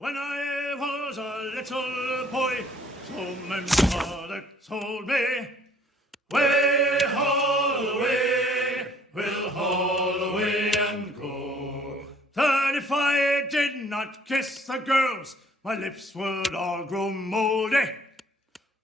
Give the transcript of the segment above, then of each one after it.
When I was a little boy, so my mother told me, way, haul away, we'll haul away and go. That if I did not kiss the girls, my lips would all grow mouldy.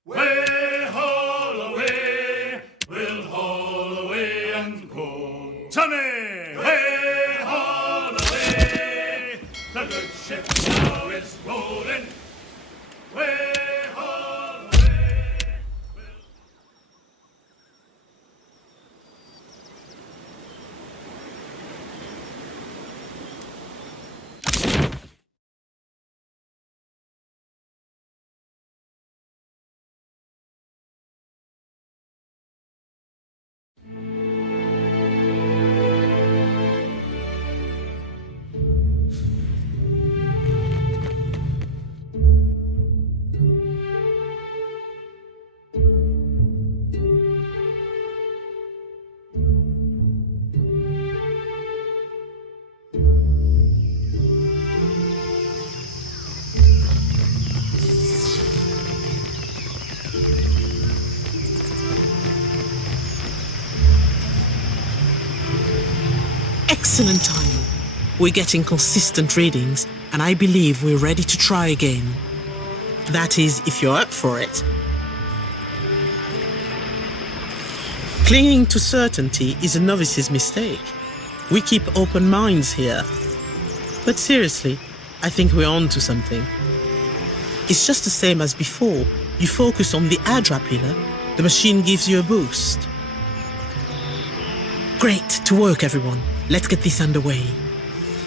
Way, haul away, we'll haul away and go. Tommy, way, haul away, the good ship now is rolling. Way, haul away, Excellent timing. We're getting consistent readings, and I believe we're ready to try again. That is, if you're up for it. Clinging to certainty is a novice's mistake. We keep open minds here. But seriously, I think we're on to something. It's just the same as before. You focus on the Adra pillar, the machine gives you a boost. Great, to work everyone. Let's get this underway.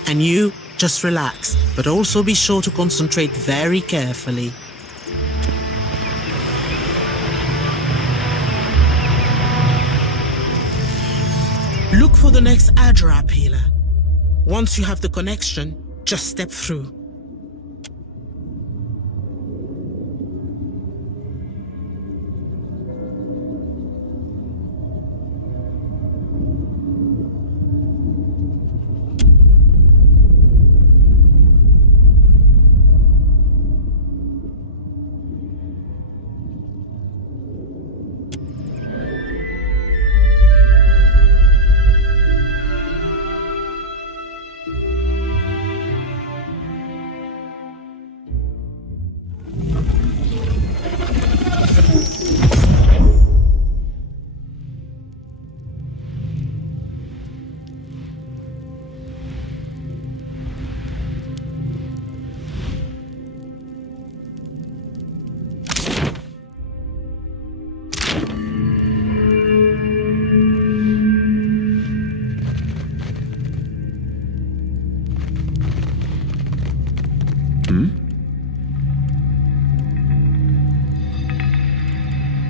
And you, just relax, but also be sure to concentrate very carefully. Look for the next Adra pillar. Once you have the connection, just step through.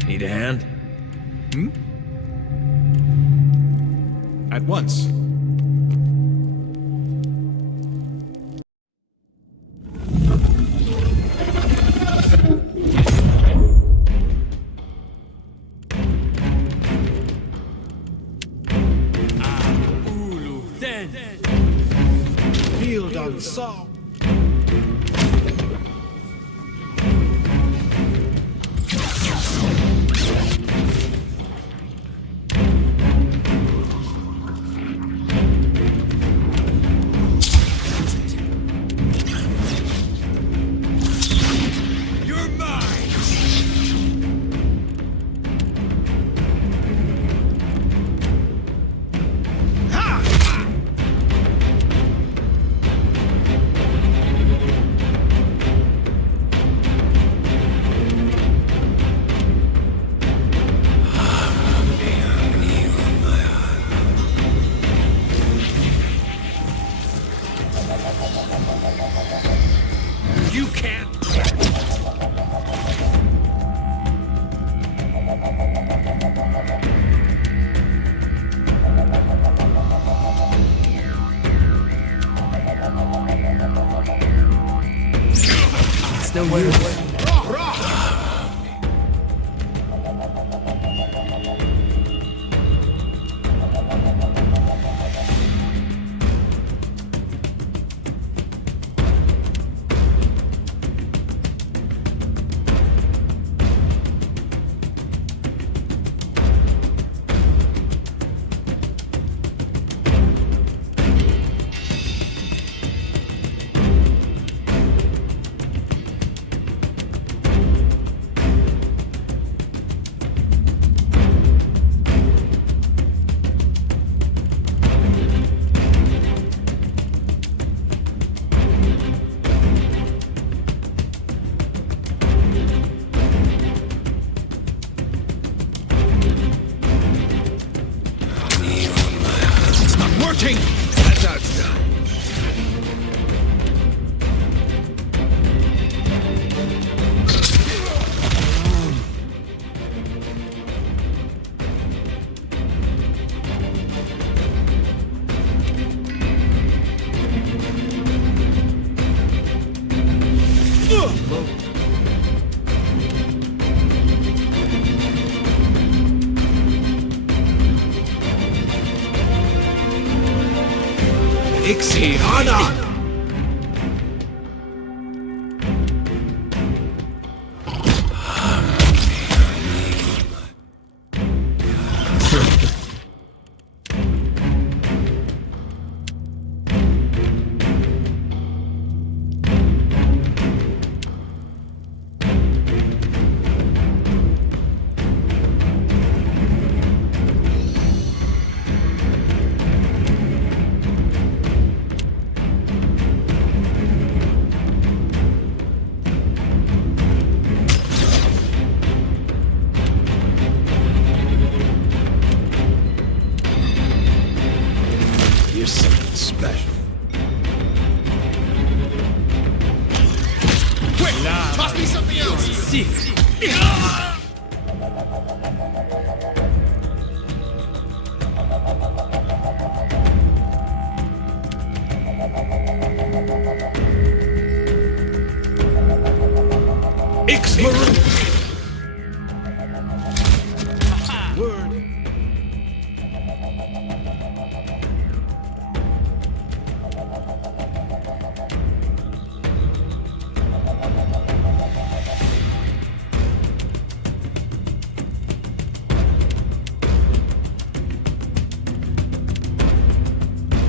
Need a hand? At once. Healed on Saul. You can't. It's no use. Ixiana! You're something special. Quick! Toss me something else! Ixmaru! Word.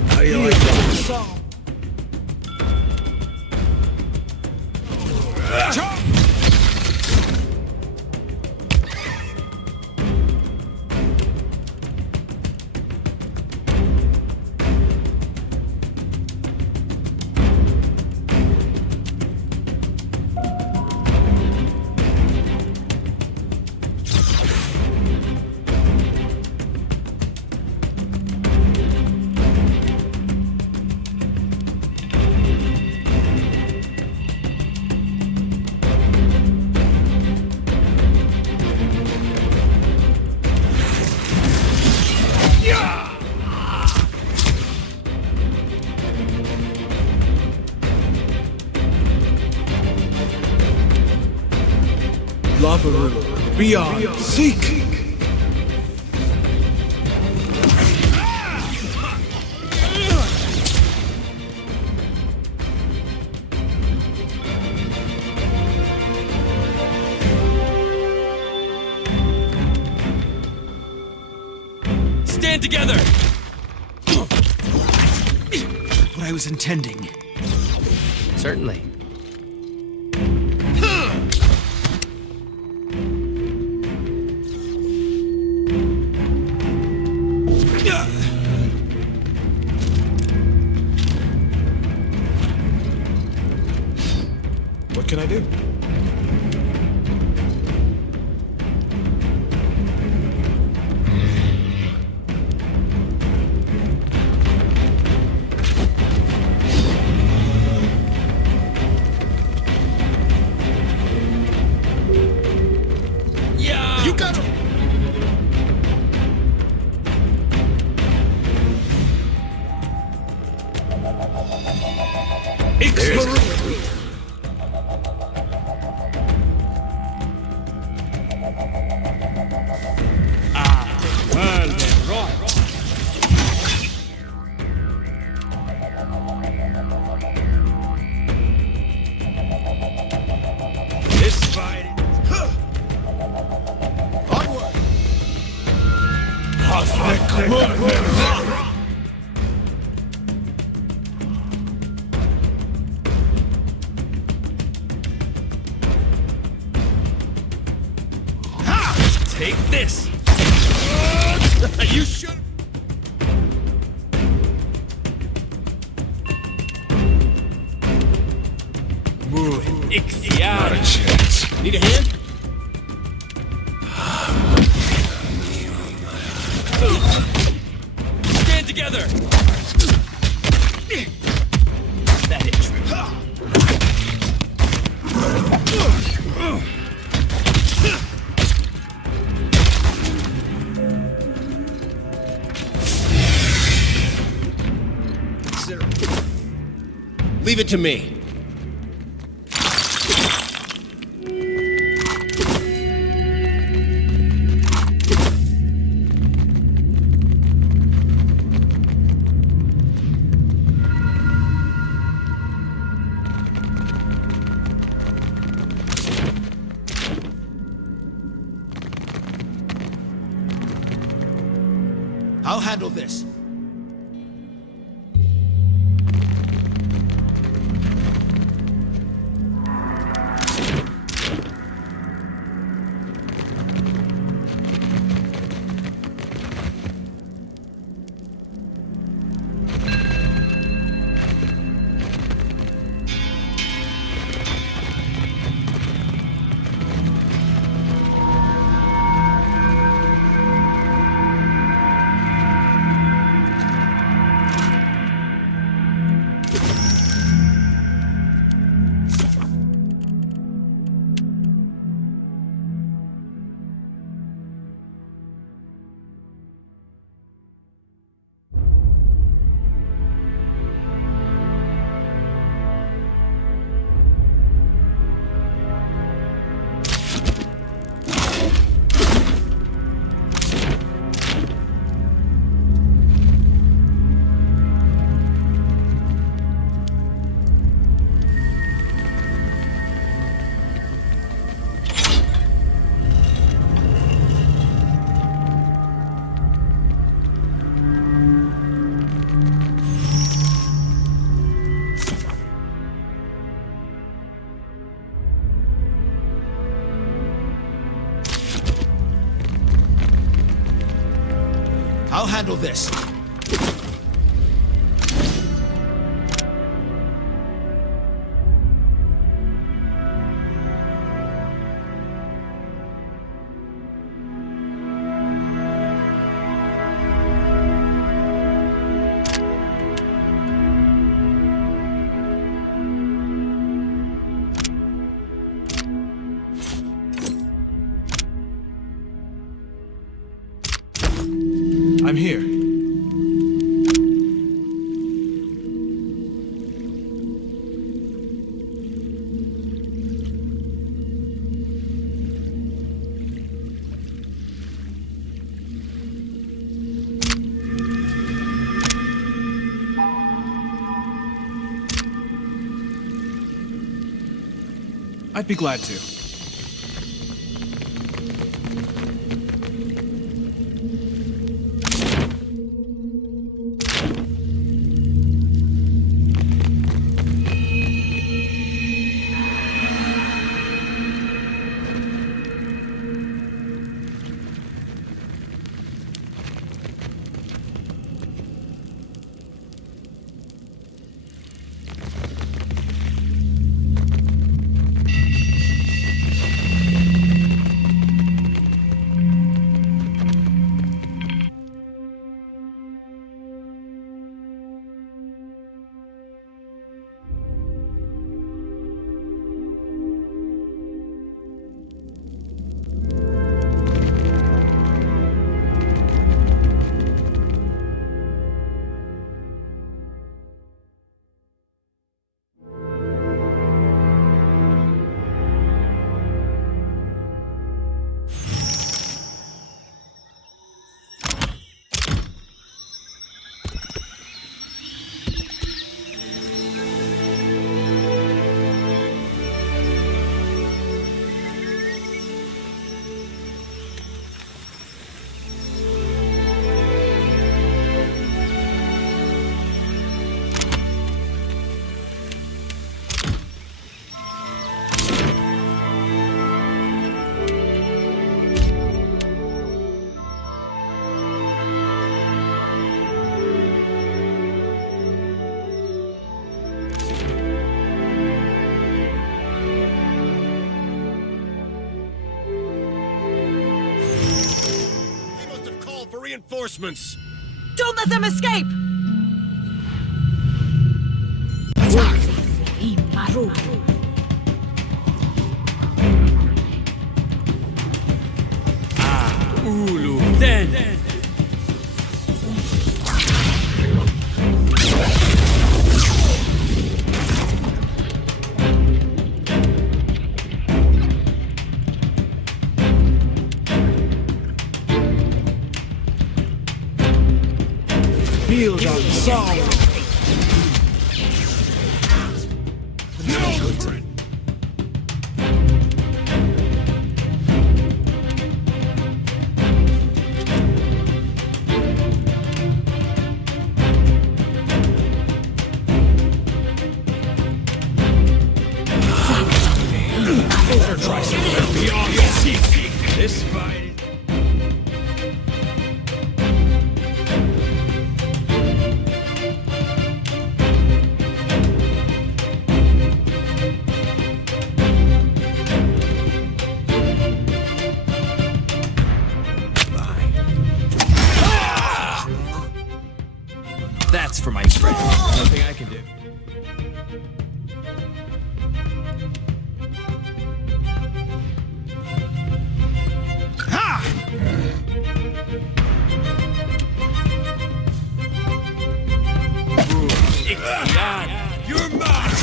How do you like that? Alvari, beyond, seek! Stand together! What I was intending. Certainly. What can I do? Yeah! You got him! Well, then, right. This fight. Onward! Take this! You should. Ixiana! Not a chance. Need a hand? Stand together! That hit true. Leave it to me. I'll handle this. I'll handle this. I'm here. I'd be glad to. Reinforcements! Don't let them escape! Attack! Ulu. Then. Field on song. Dare try something beyond your seek. This fight. That's for my expression. Nothing I can do. You're mine!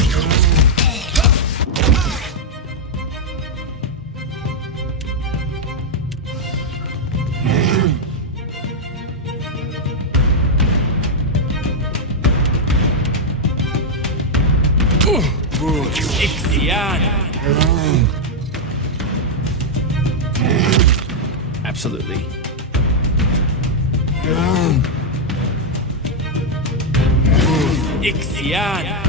Absolutely. Ixian.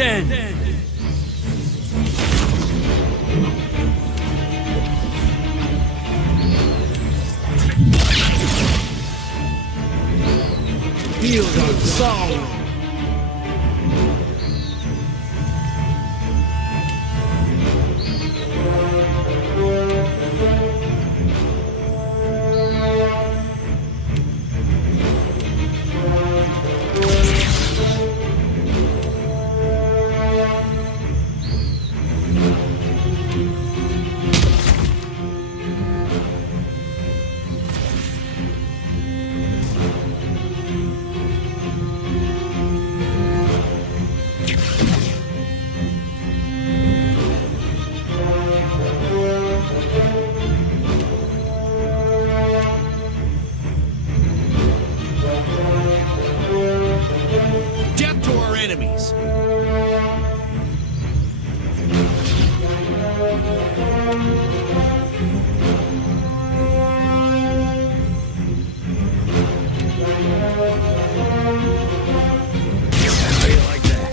Stand! Feel the sound. Death to our enemies! How do you like that?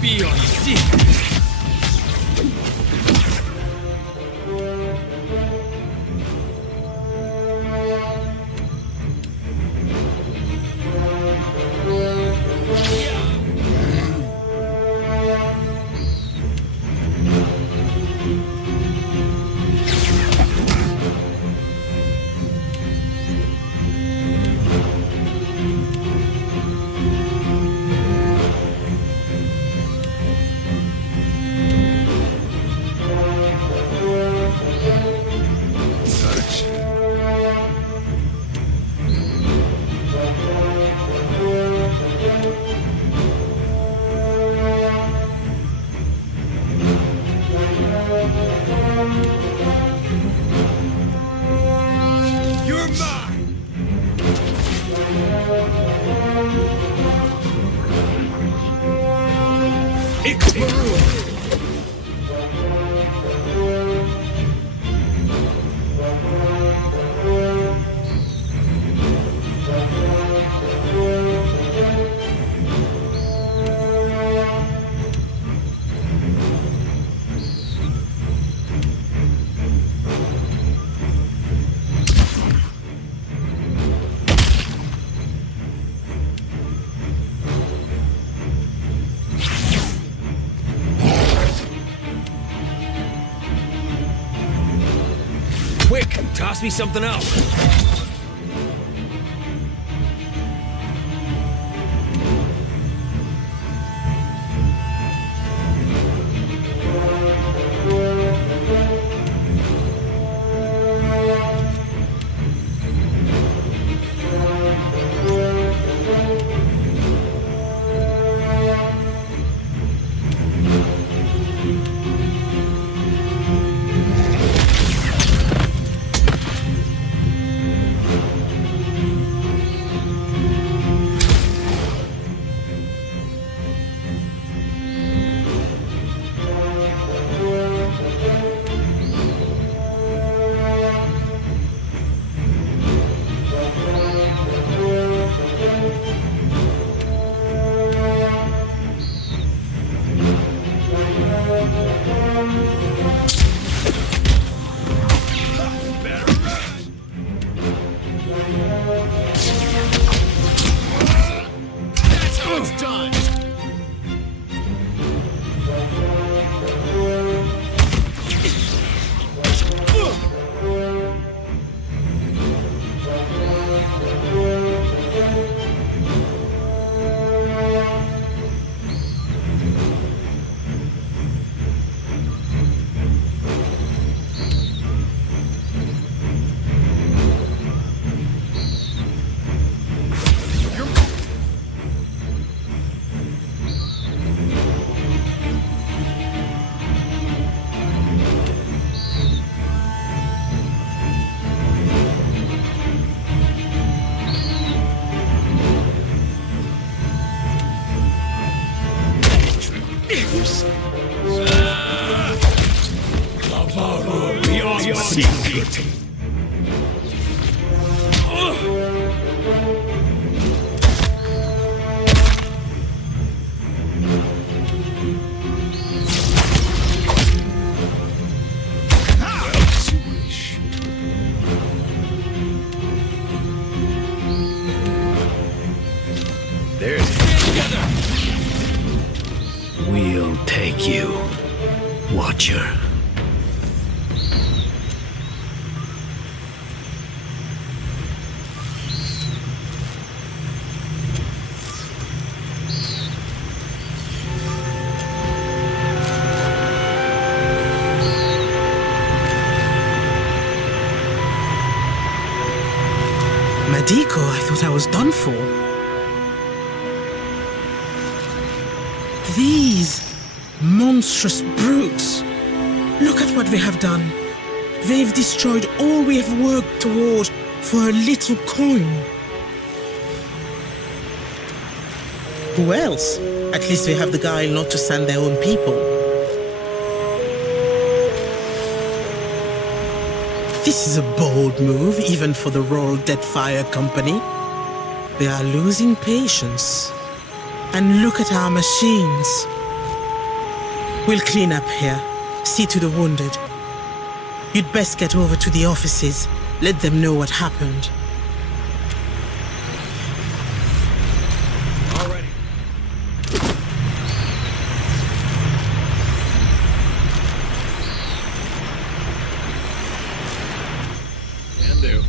Be on seek! You're mine! Quick, toss me something else. Beyond secret. We'll take you, Watcher. Madiko, I thought I was done for. These monstrous brutes. Look at what they have done. They've destroyed all we have worked toward for a little coin. Who else? At least they have the guile not to send their own people. This is a bold move, even for the Royal Deadfire Company. They are losing patience. And look at our machines. We'll clean up here, see to the wounded. You'd best get over to the offices, let them know what happened. Already. Can do.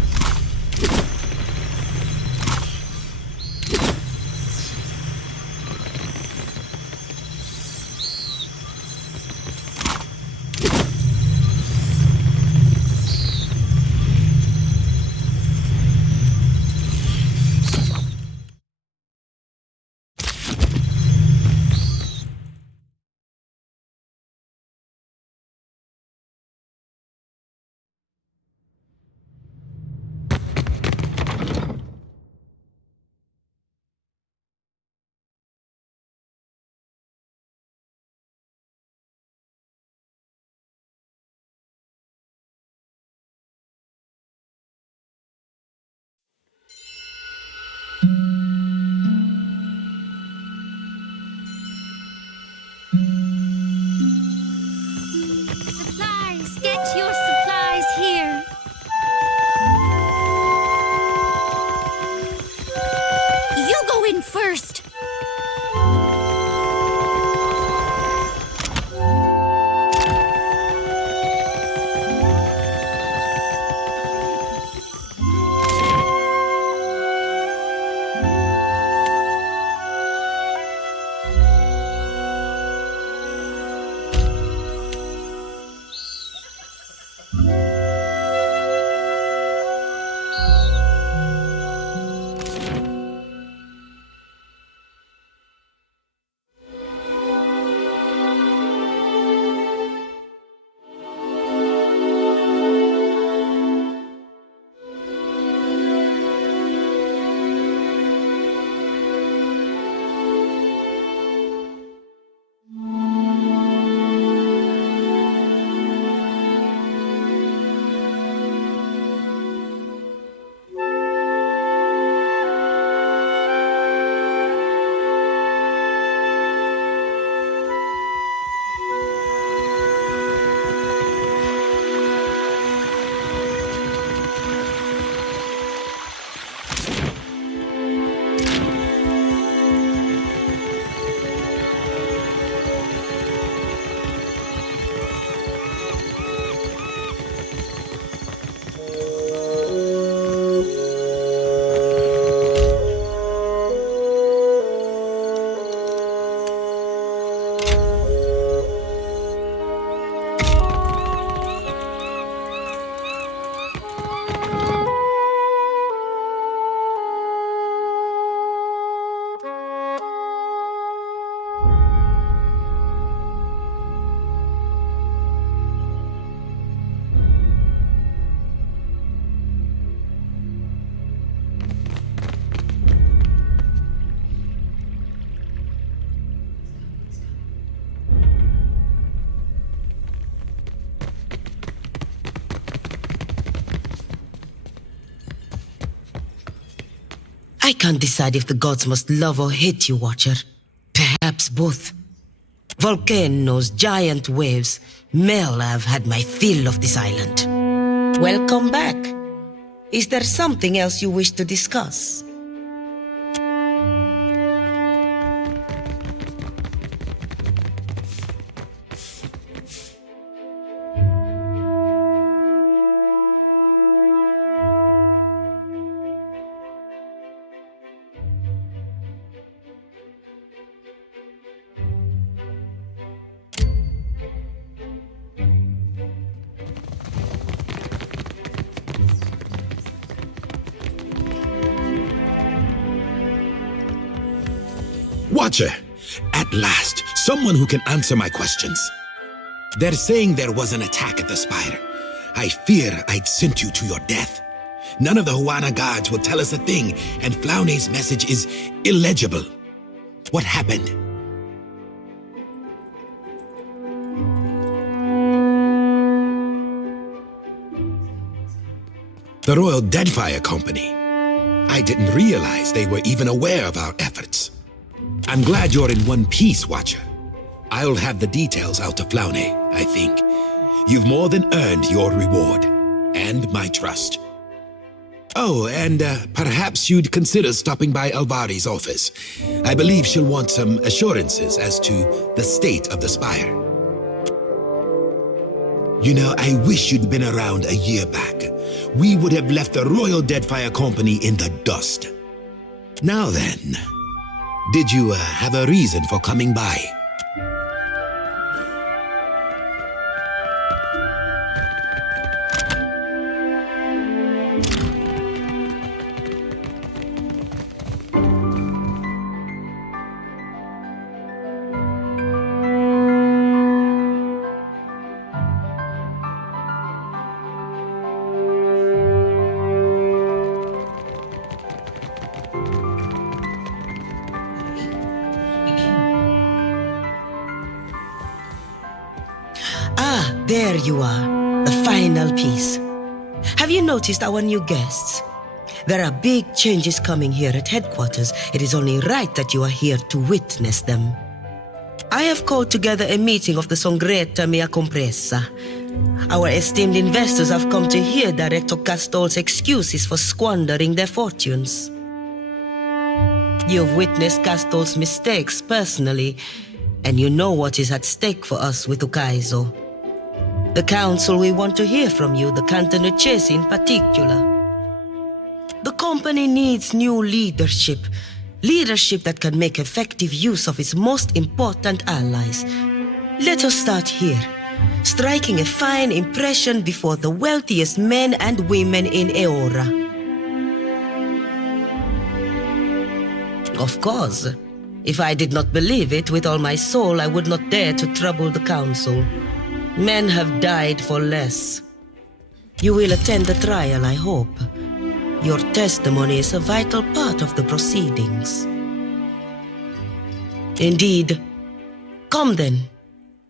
Supplies! Get your supplies here! You go in first! I can't decide if the gods must love or hate you, Watcher. Perhaps both. Volcanoes, giant waves. Mel, I've had my fill of this island. Welcome back. Is there something else you wish to discuss? Watcher, at last, someone who can answer my questions. They're saying there was an attack at the spire. I fear I'd sent you to your death. None of the Huana guards will tell us a thing, and Flaune's message is illegible. What happened? The Royal Deadfire Company. I didn't realize they were even aware of our efforts. I'm glad you're in one piece, Watcher. I'll have the details out to Flaune, I think. You've more than earned your reward, and my trust. Oh, and perhaps you'd consider stopping by Alvari's office. I believe she'll want some assurances as to the state of the spire. You know, I wish you'd been around a year back. We would have left the Royal Deadfire Company in the dust. Now then, did you have a reason for coming by? There you are, the final piece. Have you noticed our new guests? There are big changes coming here at headquarters. It is only right that you are here to witness them. I have called together a meeting of the Songreta Mea Compressa. Our esteemed investors have come to hear Director Castol's excuses for squandering their fortunes. You've witnessed Castol's mistakes personally, and you know what is at stake for us with Ukaizo. The council we want to hear from you, the Cantanucesi in particular. The company needs new leadership. Leadership that can make effective use of its most important allies. Let us start here, striking a fine impression before the wealthiest men and women in Eora. Of course, if I did not believe it with all my soul, I would not dare to trouble the council. Men have died for less. You will attend the trial, I hope. Your testimony is a vital part of the proceedings. Indeed. Come then.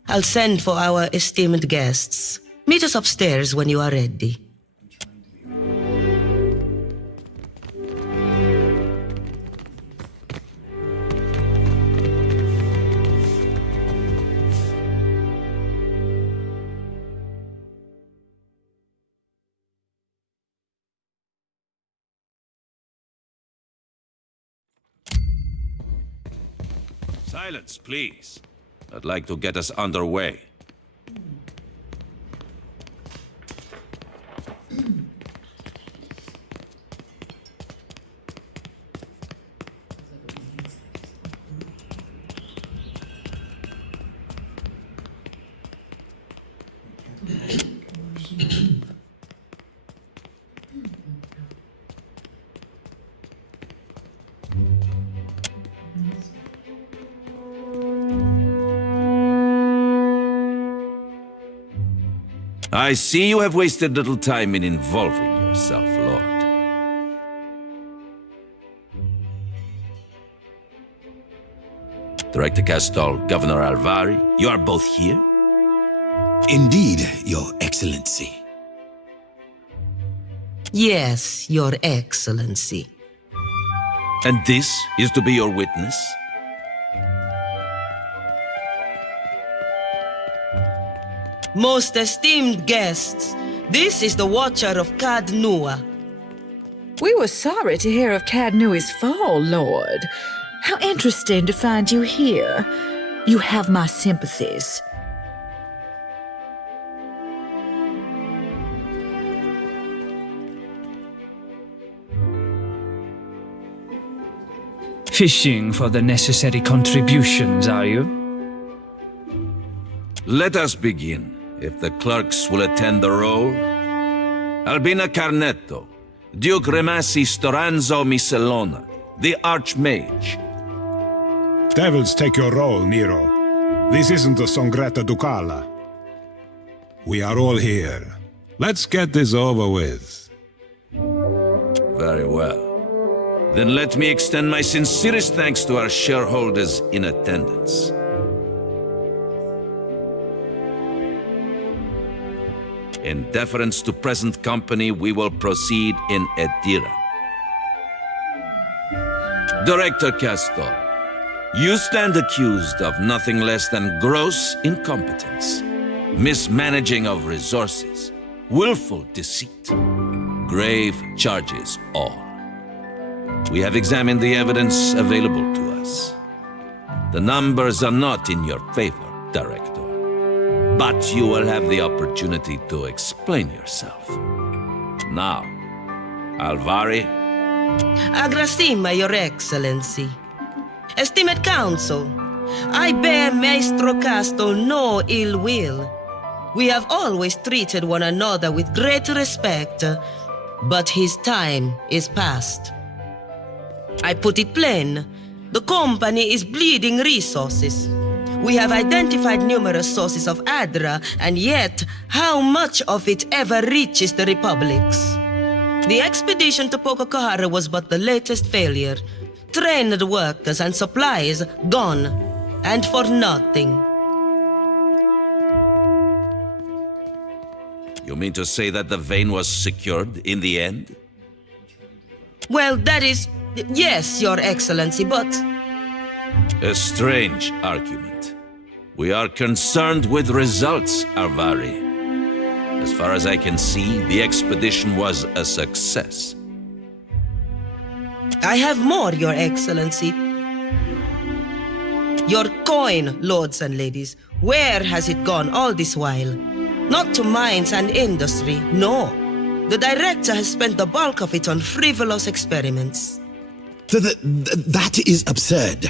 I'll send for our esteemed guests. Meet us upstairs when you are ready. Silence, please. I'd like to get us underway. I see you have wasted little time in involving yourself, Lord. Director Castol, Governor Alvari, you are both here? Indeed, Your Excellency. Yes, Your Excellency. And this is to be your witness? Most esteemed guests, this is the Watcher of Cadnua. We were sorry to hear of Cadnui's fall, Lord. How interesting to find you here. You have my sympathies. Fishing for the necessary contributions, are you? Let us begin, if the clerks will attend the roll. Albina Carnetto, Duke Remasi Storanzo Miscelona, the Archmage. Devils take your roll, Nero. This isn't a Songretta Ducala. We are all here. Let's get this over with. Very well. Then let me extend my sincerest thanks to our shareholders in attendance. In deference to present company, we will proceed in Edira. Director Castol, you stand accused of nothing less than gross incompetence, mismanaging of resources, willful deceit, grave charges all. We have examined the evidence available to us. The numbers are not in your favor, Director, but you will have the opportunity to explain yourself. Now, Alvari. Agrasima, Your Excellency. Esteemed Council, I bear Maestro Castol no ill will. We have always treated one another with great respect, but his time is past. I put it plain, the company is bleeding resources. We have identified numerous sources of Adra, and yet, how much of it ever reaches the republics? The expedition to Pokakahara was but the latest failure. Trained workers and supplies gone, and for nothing. You mean to say that the vein was secured in the end? Well, that is... yes, Your Excellency, but... A strange argument. We are concerned with results, Alvari. As far as I can see, the expedition was a success. I have more, Your Excellency. Your coin, lords and ladies. Where has it gone all this while? Not to mines and industry, no. The director has spent the bulk of it on frivolous experiments. That is absurd.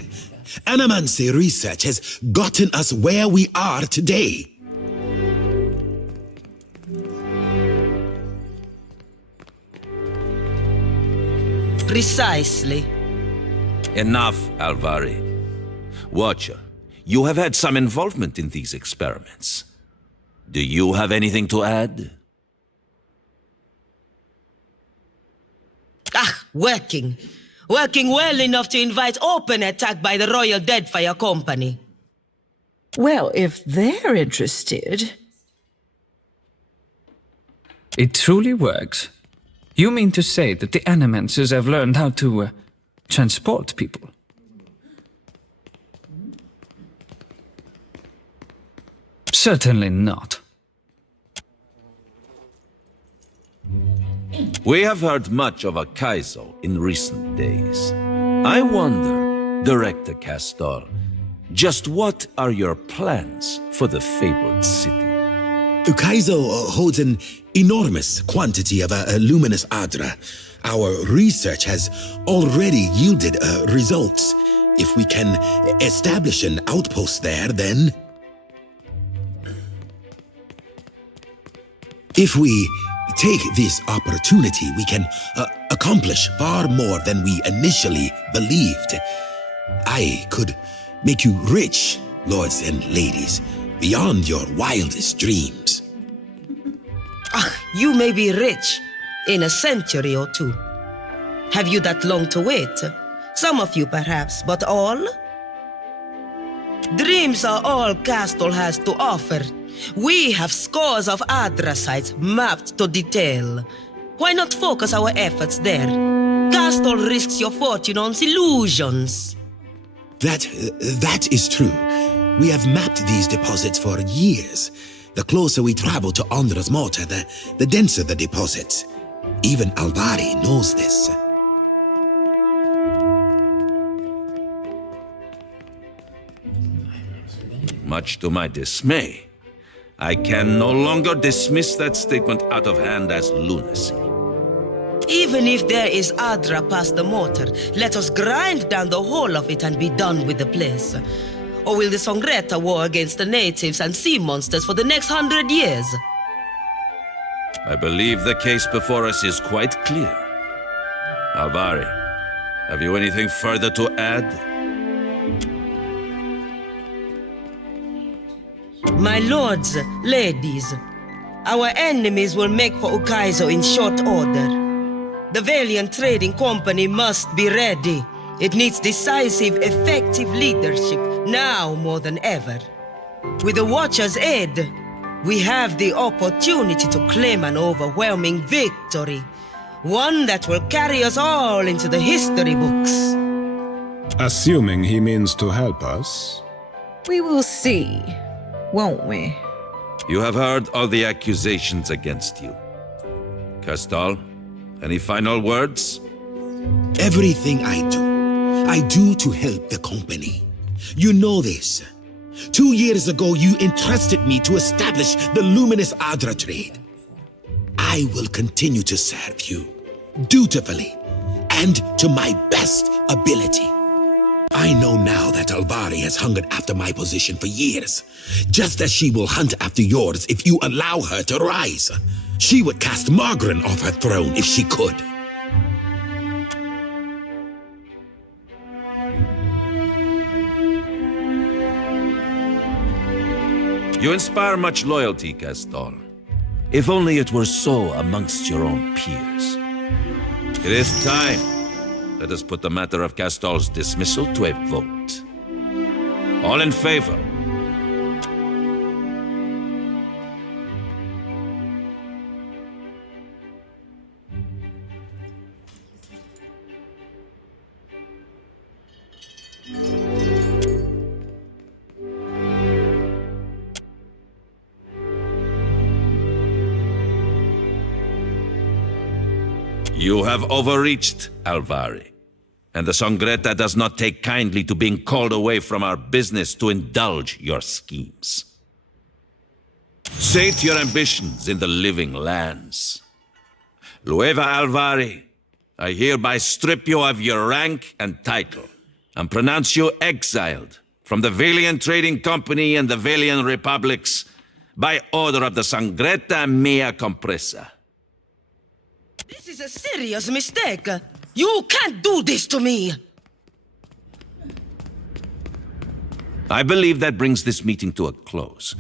Animancy research has gotten us where we are today. Precisely. Enough, Alvari. Watcher, you have had some involvement in these experiments. Do you have anything to add? Working. Working well enough to invite open attack by the Royal Deadfire Company. Well, if they're interested... It truly works. You mean to say that the Animancers have learned how to transport people? Certainly not. We have heard much of a Kaizo in recent days. I wonder, Director Castol, just what are your plans for the fabled city? Kaizo holds an enormous quantity of luminous Adra. Our research has already yielded results. If we can establish an outpost there, then... If we take this opportunity, we can accomplish far more than we initially believed. I could make you rich, lords and ladies, beyond your wildest dreams. You may be rich in a century or two. Have you that long to wait? Some of you perhaps, but all? Dreams are all Castol has to offer. We have scores of Adra sites mapped to detail. Why not focus our efforts there? Castol risks your fortune on illusions. That is true. We have mapped these deposits for years. The closer we travel to Ondra's mortar, the denser the deposits. Even Alvari knows this. Much to my dismay, I can no longer dismiss that statement out of hand as lunacy. Even if there is Adra past the mortar, let us grind down the whole of it and be done with the place. Or will the Songretta war against the natives and sea monsters for the next 100 years? I believe the case before us is quite clear. Alvari, have you anything further to add? My lords, ladies, our enemies will make for Ukaizo in short order. The Valiant Trading Company must be ready. It needs decisive, effective leadership, now more than ever. With the Watcher's aid, we have the opportunity to claim an overwhelming victory. One that will carry us all into the history books. Assuming he means to help us. We will see, won't we? You have heard all the accusations against you. Castol, any final words? Everything I do to help the company. You know this. 2 years ago, you entrusted me to establish the luminous Adra trade. I will continue to serve you, dutifully, and to my best ability. I know now that Alvari has hungered after my position for years, just as she will hunt after yours if you allow her to rise. She would cast Margaret off her throne if she could. You inspire much loyalty, Castol. If only it were so amongst your own peers. It is time. Let us put the matter of Castol's dismissal to a vote. All in favor? You have overreached, Alvari. And the Songretta does not take kindly to being called away from our business to indulge your schemes. Sate your ambitions in the living lands. Lueva Alvari, I hereby strip you of your rank and title, and pronounce you exiled from the Valiant Trading Company and the Valiant Republics by order of the Songretta Mea Compressa. This is a serious mistake. You can't do this to me! I believe that brings this meeting to a close.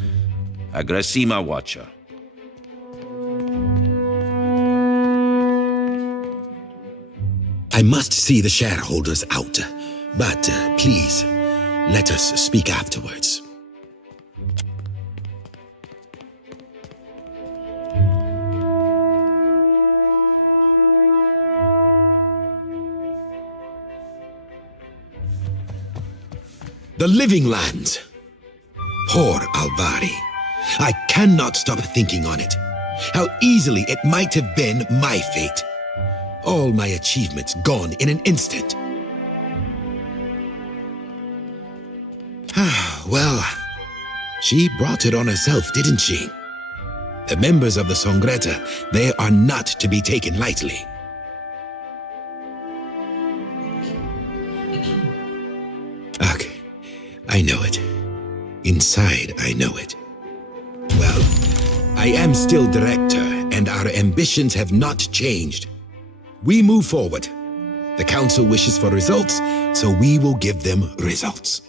Agrasima Watcher. I must see the shareholders out, but please, let us speak afterwards. The living lands. Poor Alvari. I cannot stop thinking on it. How easily it might have been my fate. All my achievements gone in an instant. Well, she brought it on herself, didn't she? The members of the Songretta, they are not to be taken lightly. I know it. Inside, I know it. Well, I am still director, and our ambitions have not changed. We move forward. The council wishes for results, so we will give them results.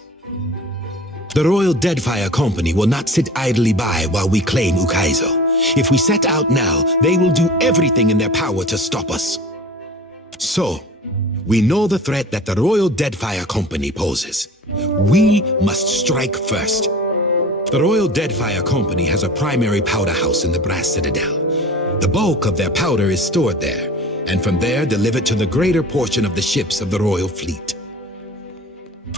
The Royal Deadfire Company will not sit idly by while we claim Ukaizo. If we set out now, they will do everything in their power to stop us. So, we know the threat that the Royal Deadfire Company poses. We must strike first. The Royal Deadfire Company has a primary powder house in the Brass Citadel. The bulk of their powder is stored there, and from there delivered to the greater portion of the ships of the royal fleet.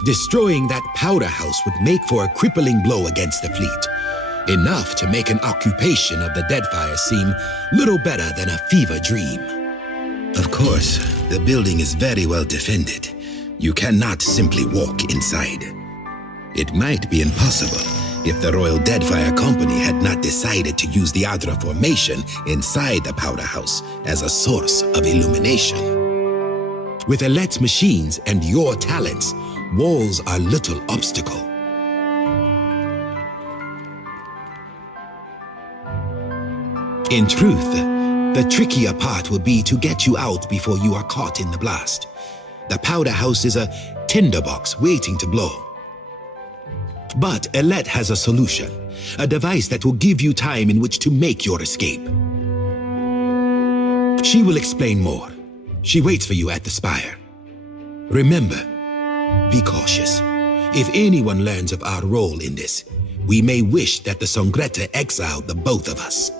Destroying that powder house would make for a crippling blow against the fleet, enough to make an occupation of the Deadfire seem little better than a fever dream. Of course, the building is very well defended. You cannot simply walk inside. It might be impossible if the Royal Deadfire Company had not decided to use the Adra formation inside the powder house as a source of illumination. With Elette's machines and your talents, walls are little obstacle. In truth, the trickier part will be to get you out before you are caught in the blast. The powder house is a tinderbox waiting to blow. But Elette has a solution, a device that will give you time in which to make your escape. She will explain more. She waits for you at the spire. Remember, be cautious. If anyone learns of our role in this, we may wish that the Songretta exiled the both of us.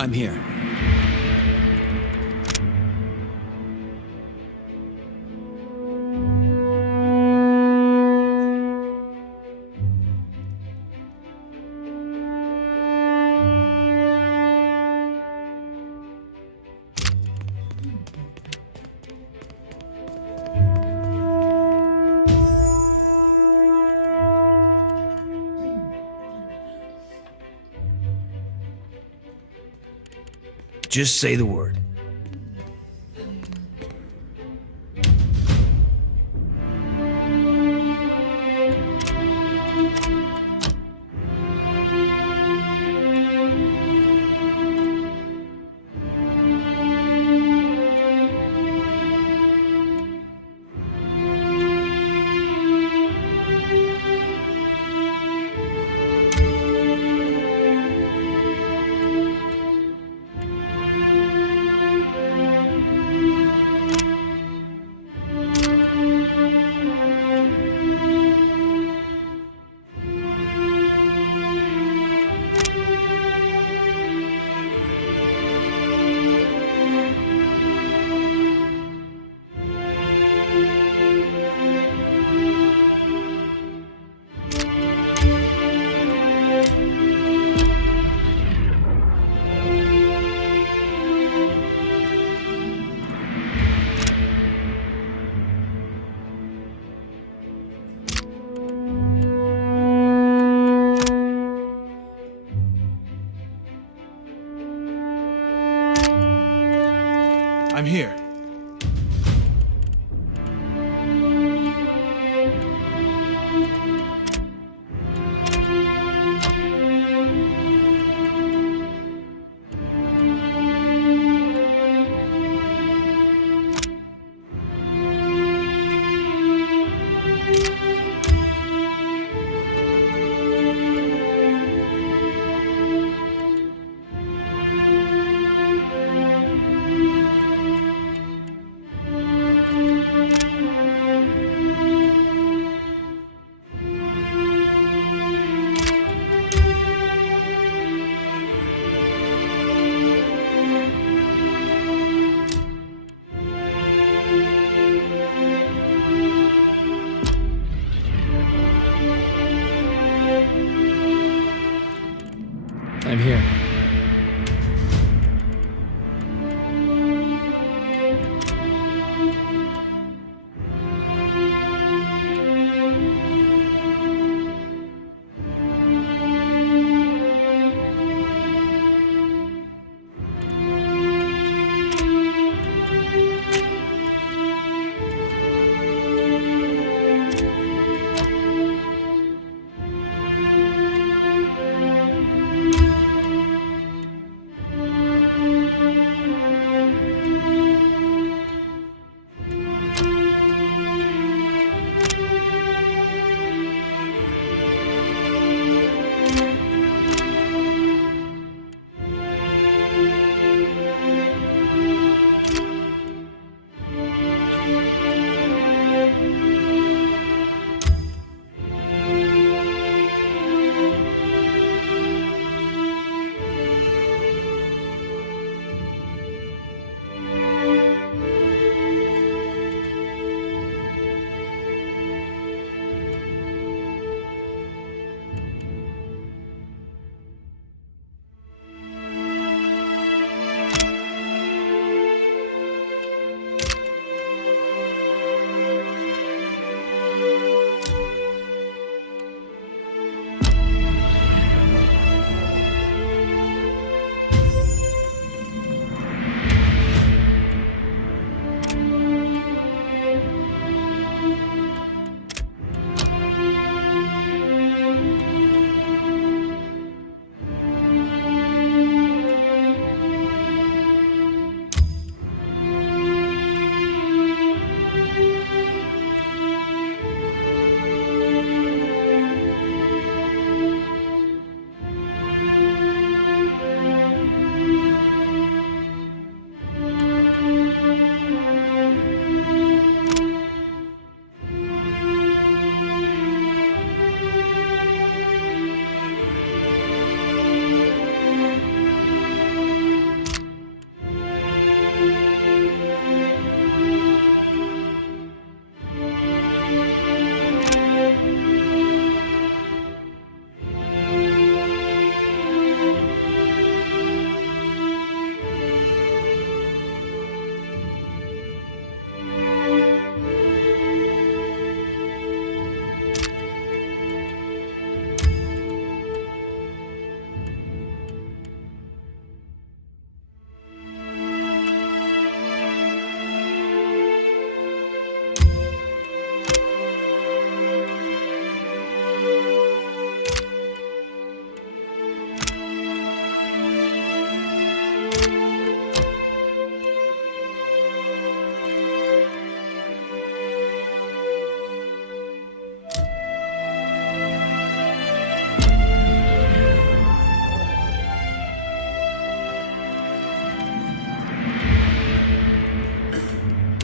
I'm here. Just say the word.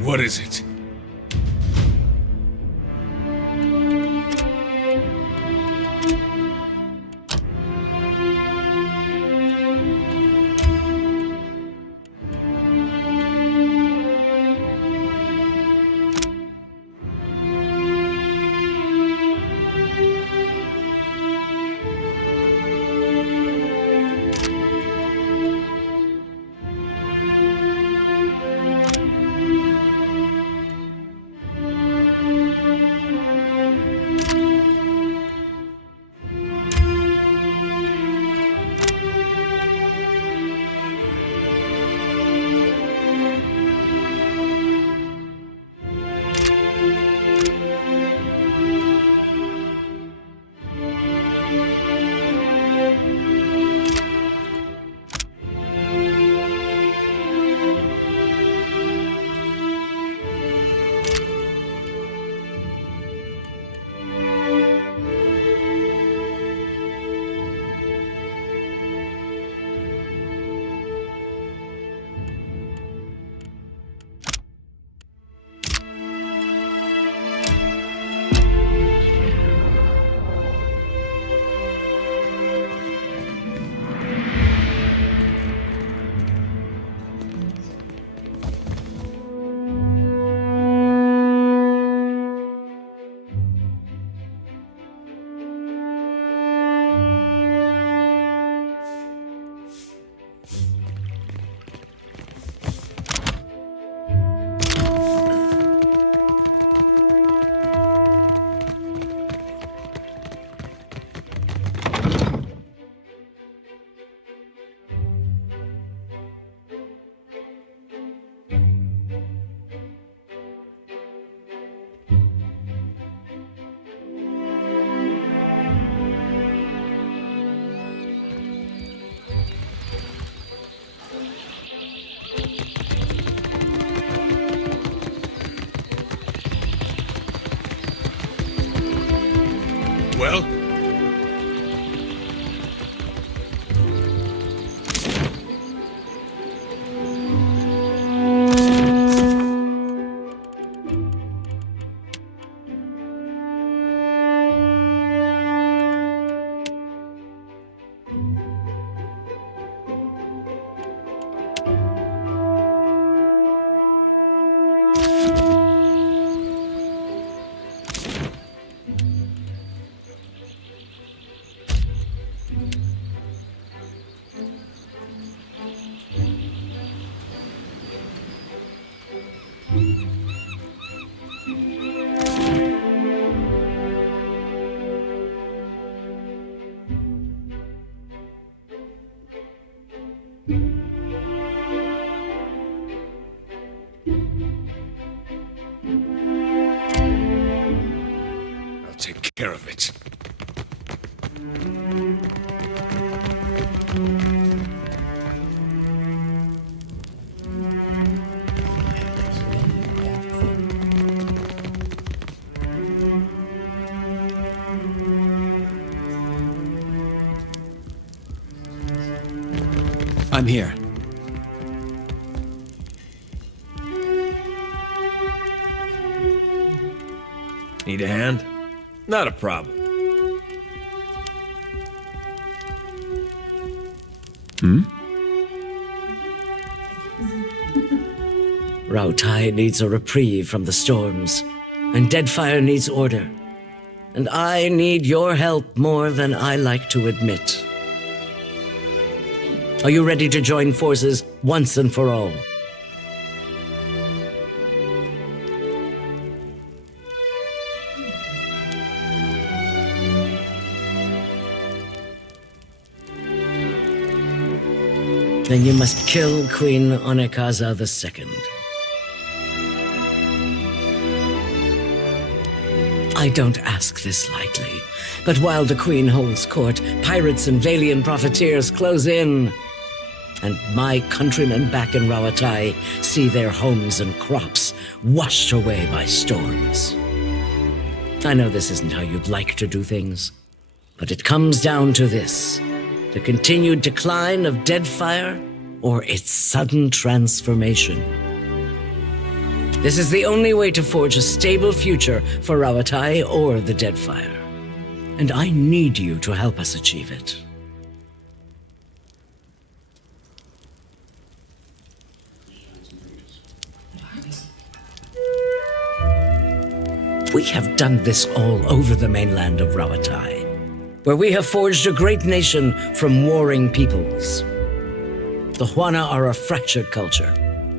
What is it? Well? Take care of it. I'm here. Need a hand? Not a problem. Rautai needs a reprieve from the storms, and Deadfire needs order. And I need your help more than I like to admit. Are you ready to join forces once and for all? Then you must kill Queen Onekaza II. I don't ask this lightly, but while the Queen holds court, pirates and Valian profiteers close in, and my countrymen back in Rautai see their homes and crops washed away by storms. I know this isn't how you'd like to do things, but it comes down to this: the continued decline of Deadfire or its sudden transformation. This is the only way to forge a stable future for Rawatai or the Deadfire. And I need you to help us achieve it. We have done this all over the mainland of Rawatai, where we have forged a great nation from warring peoples. The Huana are a fractured culture,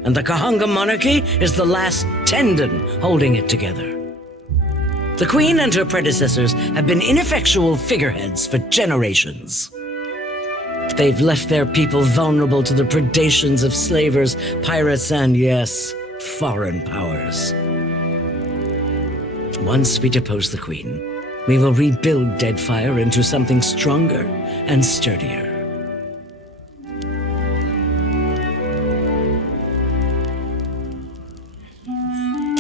and the Kahanga monarchy is the last tendon holding it together. The Queen and her predecessors have been ineffectual figureheads for generations. They've left their people vulnerable to the predations of slavers, pirates, and, yes, foreign powers. Once we depose the Queen, we will rebuild Deadfire into something stronger and sturdier.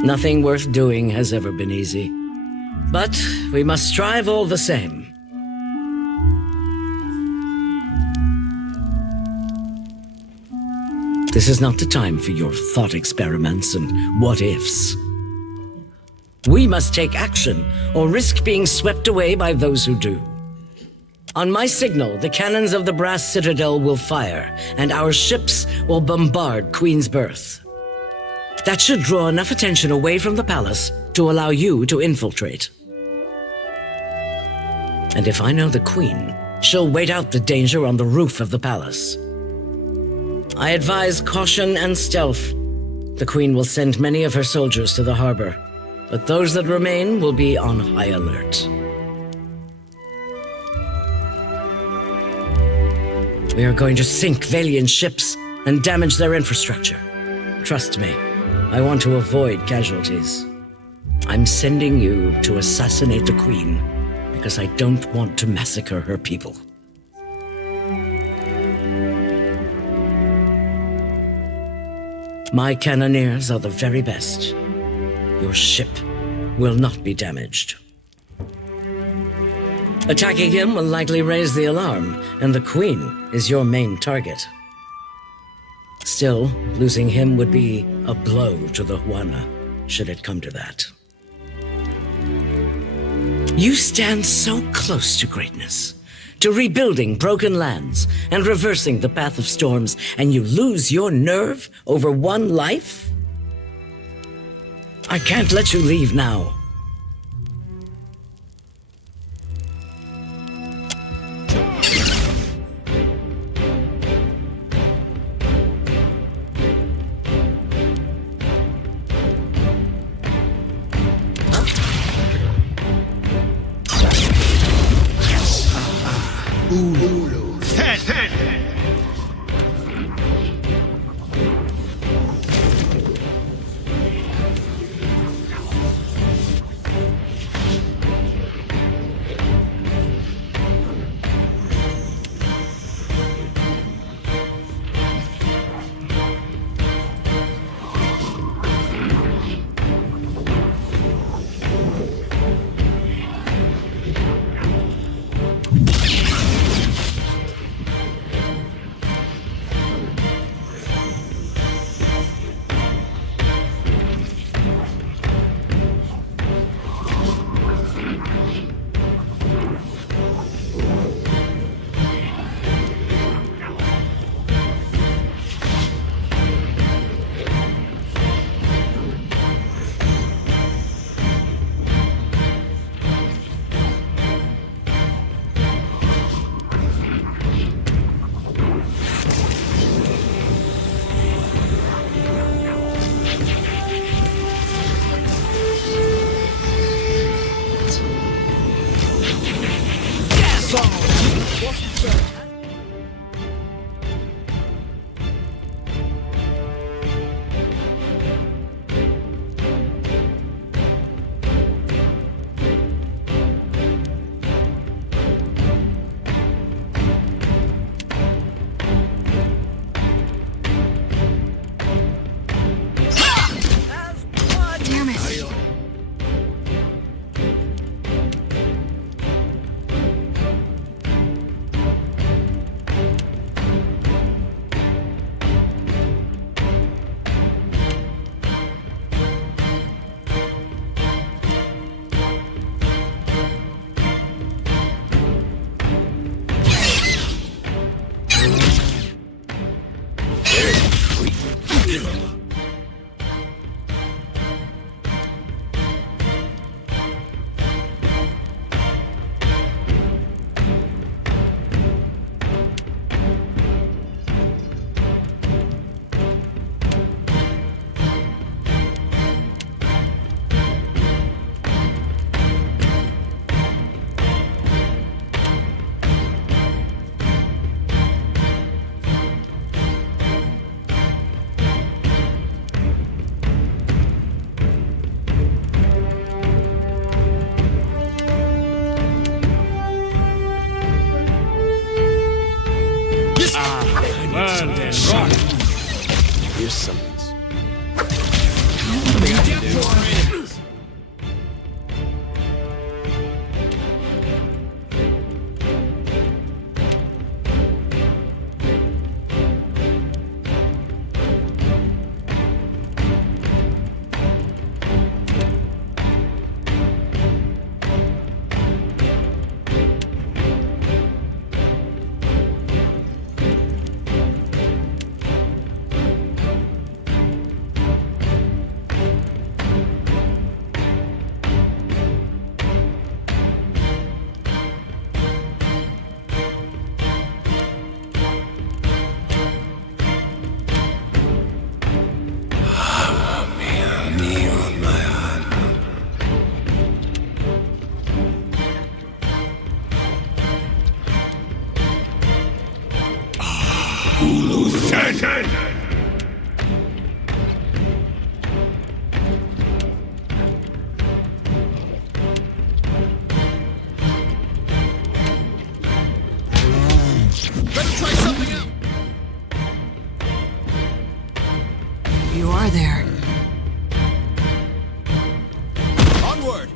Nothing worth doing has ever been easy, but we must strive all the same. This is not the time for your thought experiments and what-ifs. We must take action, or risk being swept away by those who do. On my signal, the cannons of the Brass Citadel will fire, and our ships will bombard Queen's Berth. That should draw enough attention away from the palace to allow you to infiltrate. And if I know the Queen, she'll wait out the danger on the roof of the palace. I advise caution and stealth. The Queen will send many of her soldiers to the harbor, but those that remain will be on high alert. We are going to sink Valian ships and damage their infrastructure. Trust me, I want to avoid casualties. I'm sending you to assassinate the Queen because I don't want to massacre her people. My cannoneers are the very best. Your ship will not be damaged. Attacking him will likely raise the alarm, and the Queen is your main target. Still, losing him would be a blow to the Huana, should it come to that. You stand so close to greatness, to rebuilding broken lands and reversing the path of storms, and you lose your nerve over one life? I can't let you leave now. Attention! Better try something out! You are there. Onward!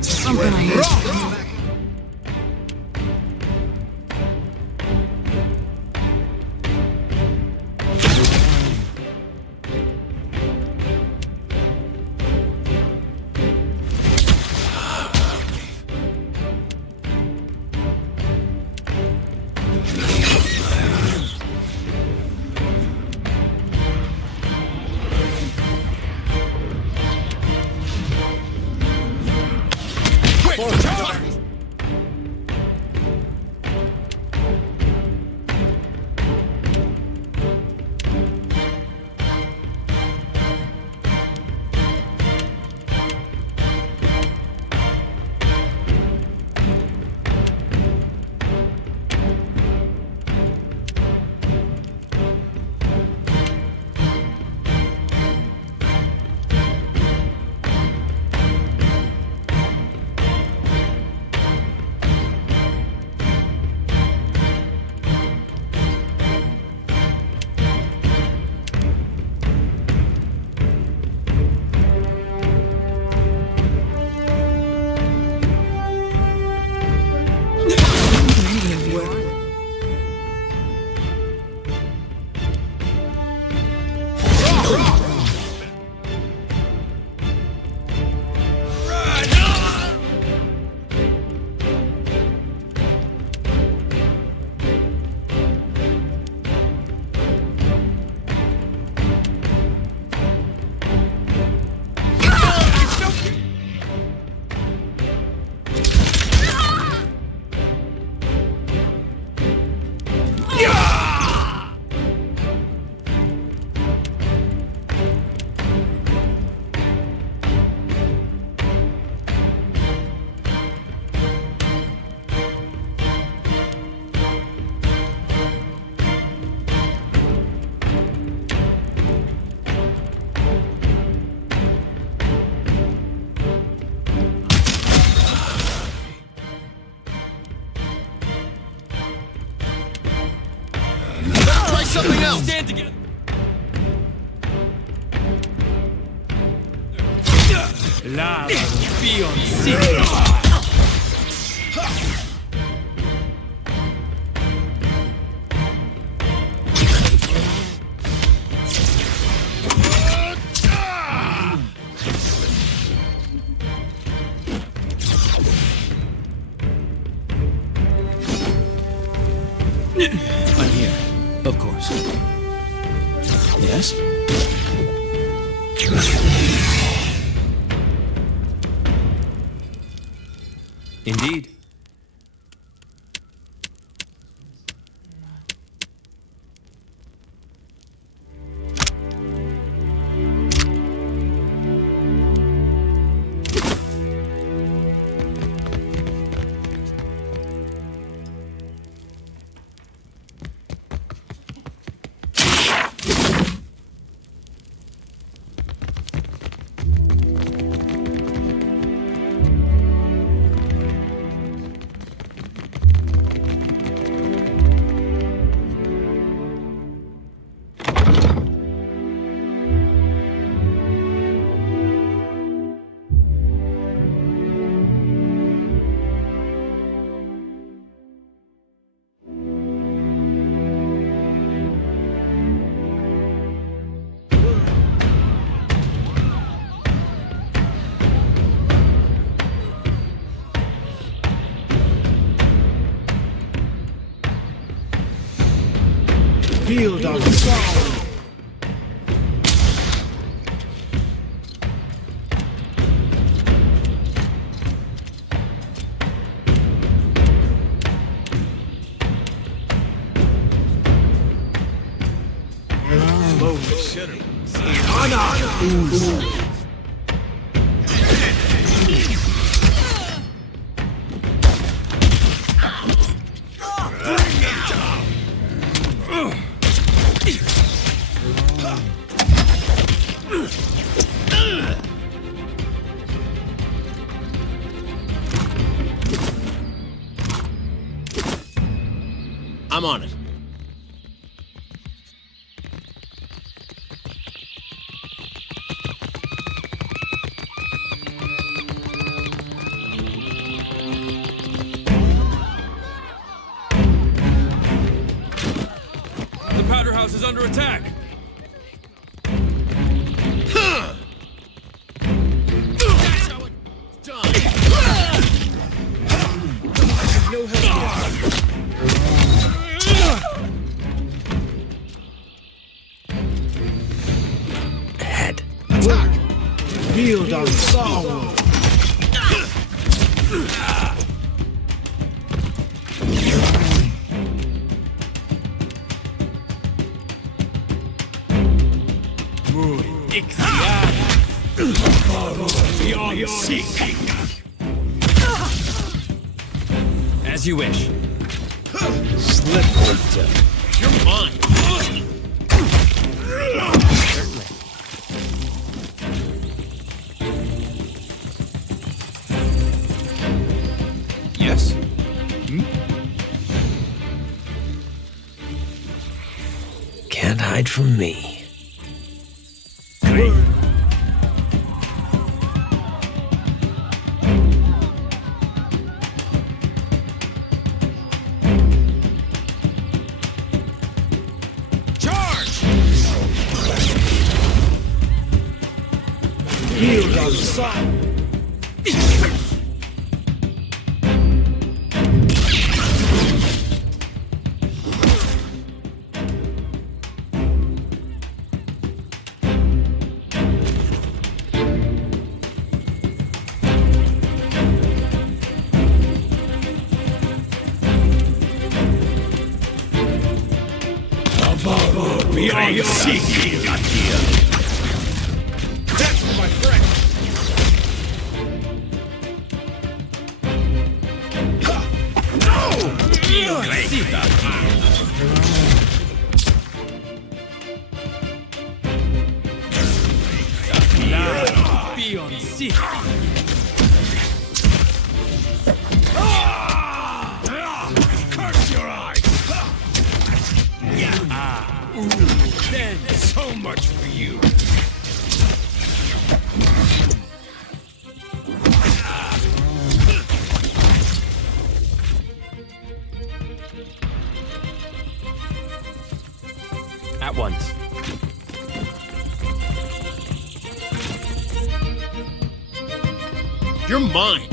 Something I hear. Something else! Stand together! Lava be on secret! I'm here, of course. Yes? Indeed. Field of sound. I'm on it. The powder house is under attack. That's how it's done. No help. Ahead. Build on sound. As you wish. You're mine. Yes? Can't hide from me. Build on sound. Beyond your seeking, That's for my friend. Beyond sea. curse your eyes! Then So much for you. at once. You're mine.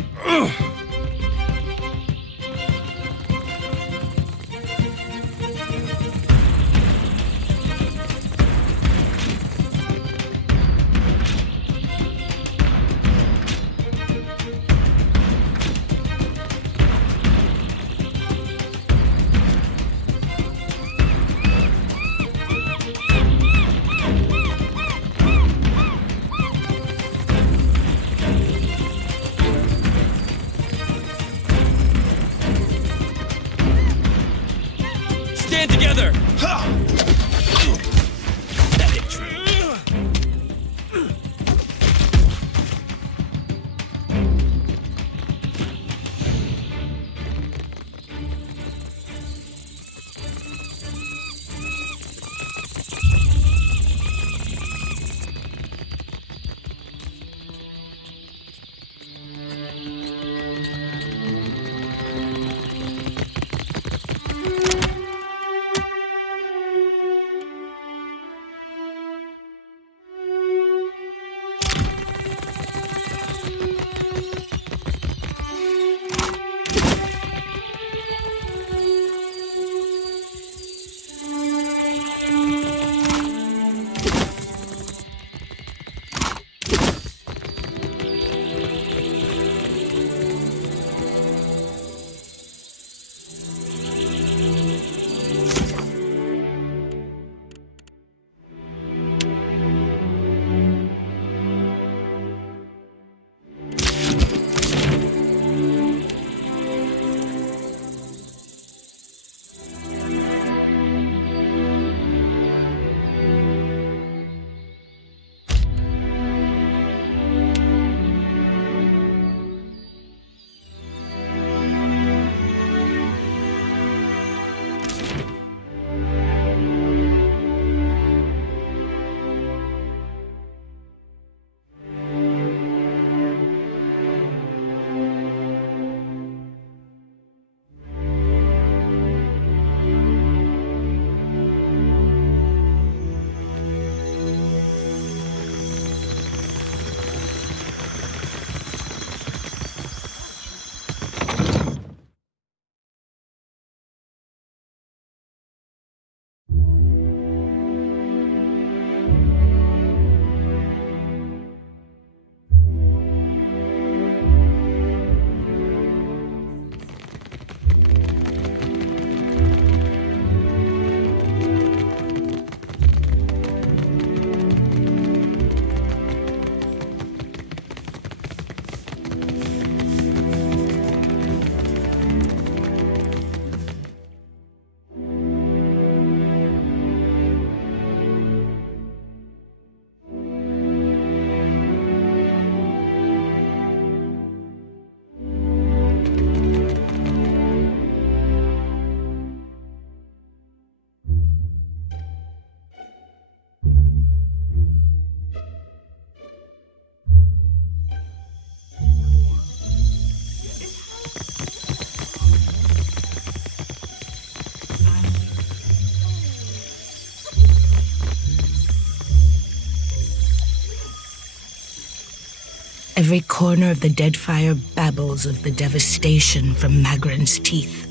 Every corner of the Deadfire babbles of the devastation from Magran's teeth.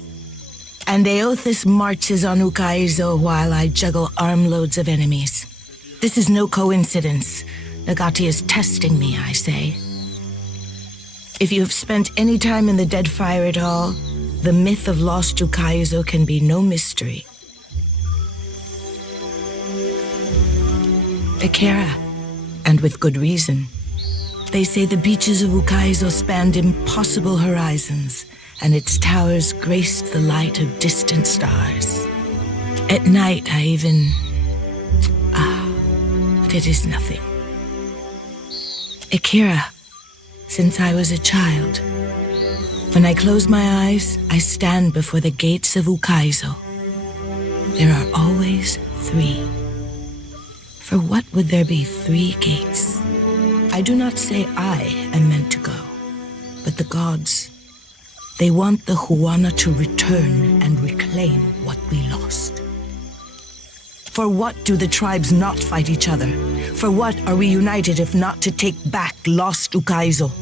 And Aothis marches on Ukaizo while I juggle armloads of enemies. This is no coincidence. Nagati is testing me, I say. If you have spent any time in the Deadfire at all, the myth of lost Ukaizo can be no mystery. Akira, and with good reason. They say the beaches of Ukaizo spanned impossible horizons, and its towers graced the light of distant stars. At night, I even... but it is nothing. Akira, since I was a child, when I close my eyes, I stand before the gates of Ukaizo. There are always 3. For what would there be 3 gates? I do not say I am meant to go, but the gods. They want the Huana to return and reclaim what we lost. For what do the tribes not fight each other? For what are we united if not to take back lost Ukaizo?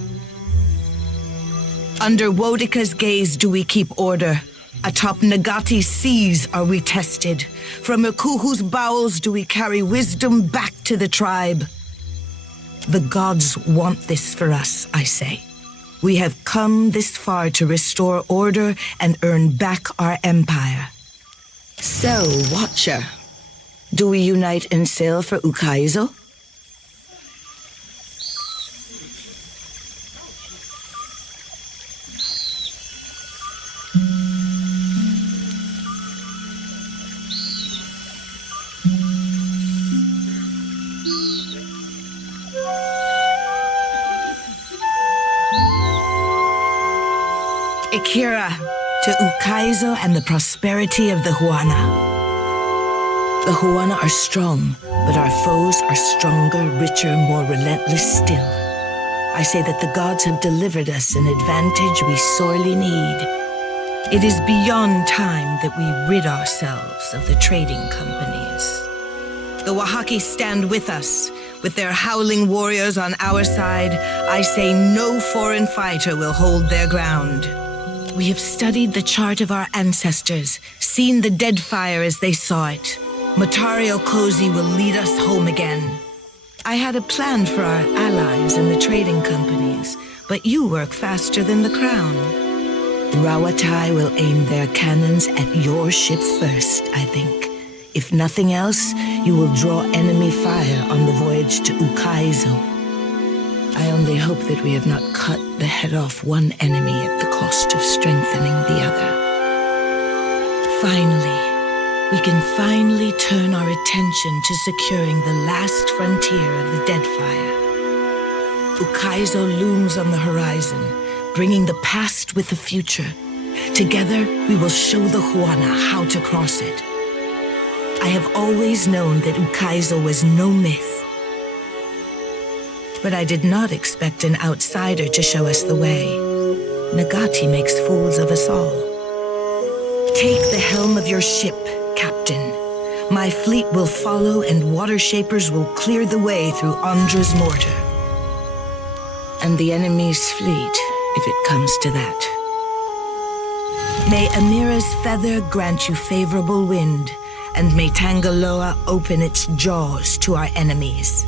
Under Wodika's gaze do we keep order. Atop Nagati's seas are we tested. From Ikuhu's bowels do we carry wisdom back to the tribe. The gods want this for us, I say. We have come this far to restore order and earn back our empire. So, Watcher, do we unite and sail for Ukaizo? Akira, to Ukaizo and the prosperity of the Huana. The Huana are strong, but our foes are stronger, richer, more relentless still. I say that the gods have delivered us an advantage we sorely need. It is beyond time that we rid ourselves of the trading companies. The Wahaki stand with us. With their howling warriors on our side, I say no foreign fighter will hold their ground. We have studied the chart of our ancestors, seen the Deadfire as they saw it. Matario Kozi will lead us home again. I had a plan for our allies in the trading companies, but you work faster than the crown. Rawatai will aim their cannons at your ship first, I think. If nothing else, you will draw enemy fire on the voyage to Ukaizo. I only hope that we have not cut the head off one enemy at the cost of strengthening the other. Finally, we can finally turn our attention to securing the last frontier of the Deadfire. Ukaizo looms on the horizon, bringing the past with the future. Together, we will show the Huana how to cross it. I have always known that Ukaizo was no myth. But I did not expect an outsider to show us the way. Nagati makes fools of us all. Take the helm of your ship, Captain. My fleet will follow and water shapers will clear the way through Andra's mortar. And the enemy's fleet, if it comes to that. May Amira's feather grant you favorable wind, and may Tangaloa open its jaws to our enemies.